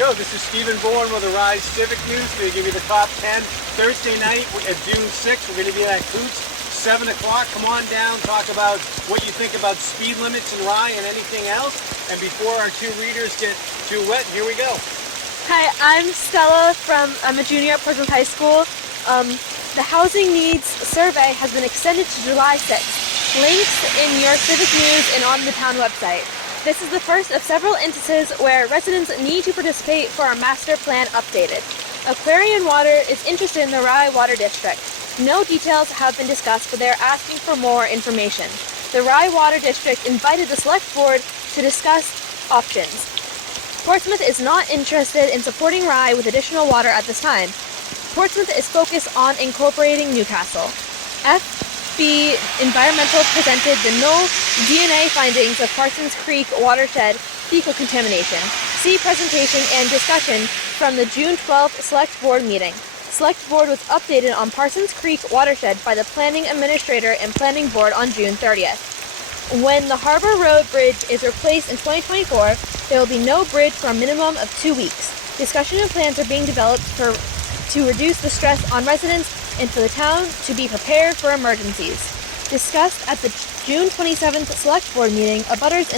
go. This is Stephen Bourne with the Rye Civic News. We're going to give you the top 10. Thursday night at June 6th, we're going to be at Coots, 7 o'clock. Come on down, talk about what you think about speed limits in Rye and anything else. And before our two readers get too wet, here we go. Hi, I'm Stella I'm a junior at Portsmouth High School. The Housing Needs Survey has been extended to July 6th. Links in your Civic News and on the town website. This is the first of several instances where residents need to participate for our master plan updated. Aquarian Water is interested in the Rye Water District. No details have been discussed, but they are asking for more information. The Rye Water District invited the Select Board to discuss options. Portsmouth is not interested in supporting Rye with additional water at this time. Portsmouth is focused on incorporating Newcastle. FB Environmental presented the no DNA findings of Parsons Creek watershed fecal contamination. See presentation and discussion from the June 12th Select Board meeting. Select Board was updated on Parsons Creek watershed by the Planning Administrator and Planning Board on June 30th. When the Harbor Road Bridge is replaced in 2024, there will be no bridge for a minimum of 2 weeks. Discussion and plans are being developed to reduce the stress on residents and for the town to be prepared for emergencies. Discussed at the June 27th Select Board meeting, abutters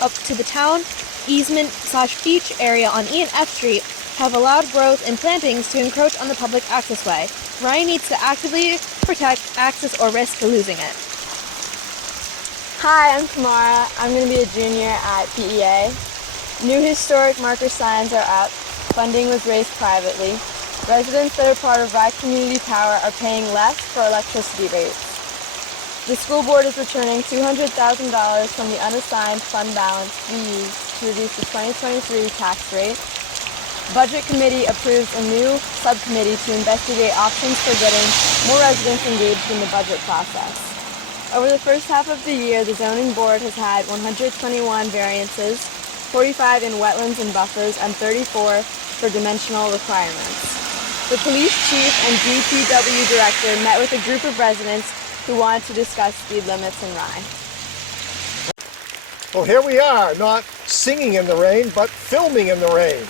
up to the town easement/beach area on E and F Street have allowed growth and plantings to encroach on the public access way. Rye needs to actively protect access or risk losing it. Hi, I'm Kamara. I'm going to be a junior at PEA. New historic marker signs are up. Funding was raised privately. Residents that are part of Rye Community Power are paying less for electricity rates. The school board is returning $200,000 from the unassigned fund balance to be used to reduce the 2023 tax rate. Budget Committee approves a new subcommittee to investigate options for getting more residents engaged in the budget process. Over the first half of the year, the zoning board has had 121 variances, 45 in wetlands and buffers, and 34 for dimensional requirements. The police chief and DPW director met with a group of residents who wanted to discuss speed limits in Rye. Well, here we are, not singing in the rain, but filming in the rain.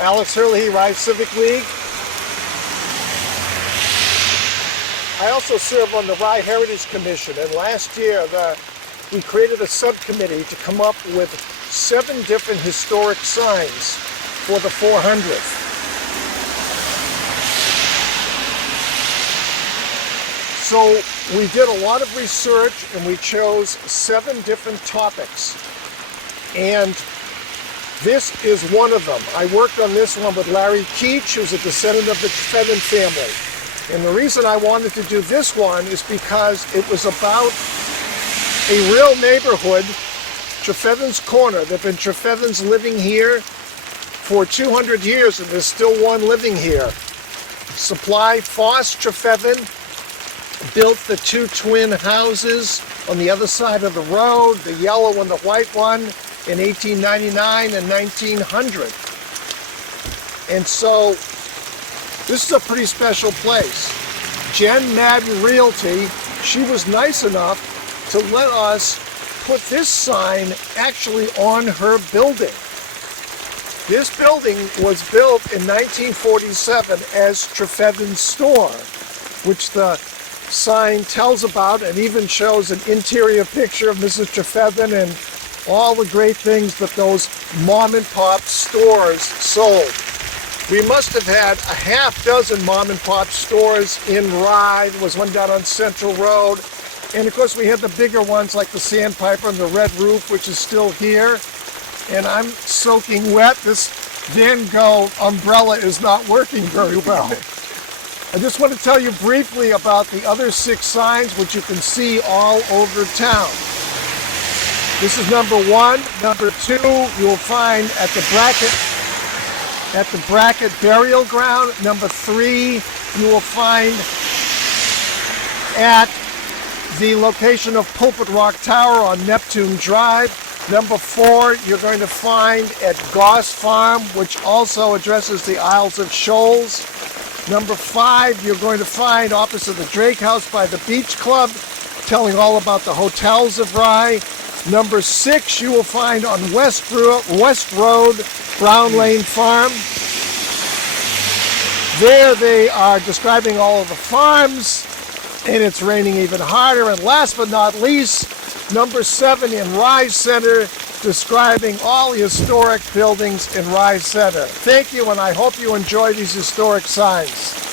Alex Herilhy, Rye Civic League. I also serve on the Rye Heritage Commission, and last year we created a subcommittee to come up with 7 different historic signs for the 400th. So we did a lot of research and we chose 7 different topics. And this is one of them. I worked on this one with Larry Keach, who's a descendant of the Trefethen family. And the reason I wanted to do this one is because it was about a real neighborhood, Trefethen's Corner. There have been Trefethens living here for 200 years and there's still one living here. Supply Foss Trefethen built the 2 twin houses on the other side of the road, the yellow and the white one, in 1899 and 1900. And so this is a pretty special place. Jen Madden Realty, she was nice enough to let us put this sign actually on her building. This building was built in 1947 as Trefethen's store, which the sign tells about and even shows an interior picture of Mrs. Trefethen and all the great things that those mom and pop stores sold. We must have had a half dozen mom and pop stores in Rye. There was one down on Central Road. And of course we had the bigger ones like the Sandpiper and the Red Roof, which is still here. And I'm soaking wet. This Van Gogh umbrella is not working very well. I just want to tell you briefly about the other 6 signs, which you can see all over town. This is number 1. Number 2, you will find at the Brackett Burial Ground. Number 3, you will find at the location of Pulpit Rock Tower on Neptune Drive. Number 4, you're going to find at Goss Farm, which also addresses the Isles of Shoals. Number 5, you're going to find opposite the Drake House by the Beach Club, telling all about the hotels of Rye. Number 6, you will find on West Road Brown Lane Farm. There they are describing all of the farms, and it's raining even harder. And last but not least, number 7 in Rye Center, describing all the historic buildings in Rye Center. Thank you, and I hope you enjoy these historic signs.